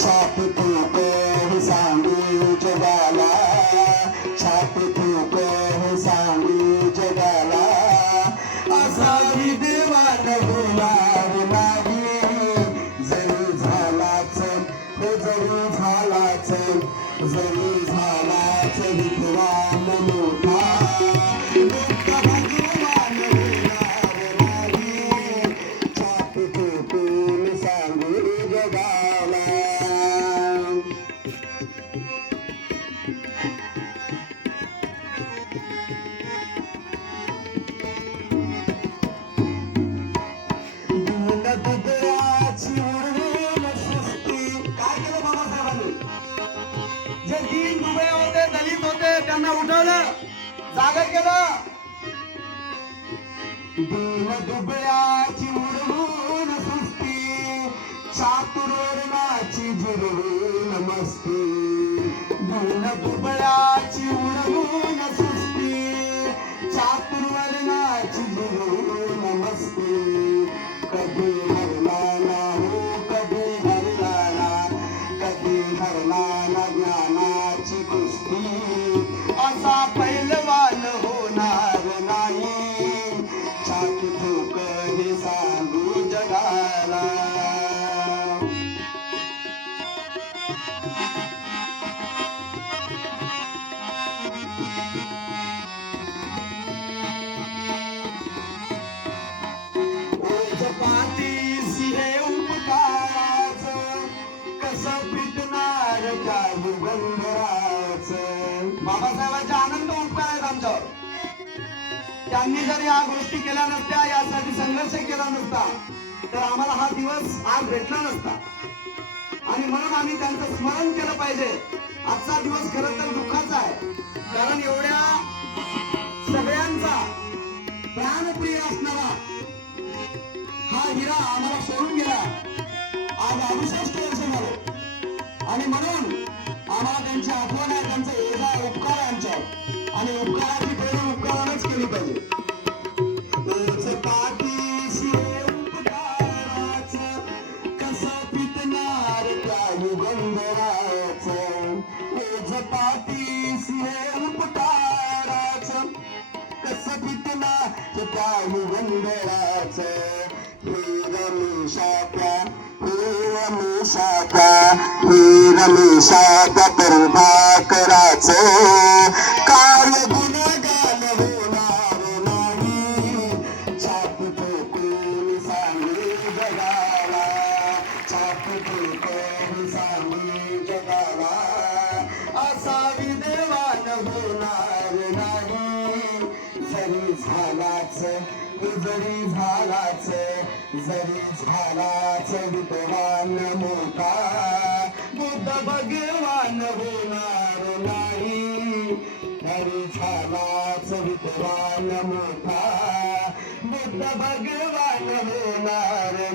छाप तू को सांगू जगाला। असा विद्वान होणार नाही जरी झालाच हो जरी झालाच जरी उठवलं. जागा केलं. दीन दुबळ्याची उडवून सुस्ती. चातुर्वर्णाची जिरवून मस्ती. दीन दुबळ्याची उडवून सुस्ती. बाबासाहेबांचा आनंद उपकार आहेत आमच्यावर त्यांनी जर या गोष्टी केल्या नसत्या यासाठी संघर्ष केला नसता. तर आम्हाला हा दिवस आज भेटला नसता. आणि म्हणून आम्ही त्यांचं स्मरण केलं पाहिजे. आजचा दिवस खरं तर दुःखाचा आहे. कारण एवढ्या सगळ्यांचा प्राणप्रिय असणारा हा हिरा आम्हाला सोडून गेला. आज अडुसष्ट वर्ष झाले. आणि म्हणून आम्हाला त्यांची आठवण आहे त्यांचा एवढा उपकार आहे आमच्यावर. आणि उपकार कसं काही त्या युगंधराचं. हे रमेशाच्या, हे रमेशाच्या, हे रमेशाच्या प्रभाकराचं काय गुणगान होणार नाही. छाप कोणी सांगे जगाला. छाप कोणी सांगे जगाला. झालाच जरी झालाच जरी झालाच विद्वान मोठा बुद्ध भगवान होणार नाही. तरी झालाच विद्वान मोठा बुद्ध भगवान होणार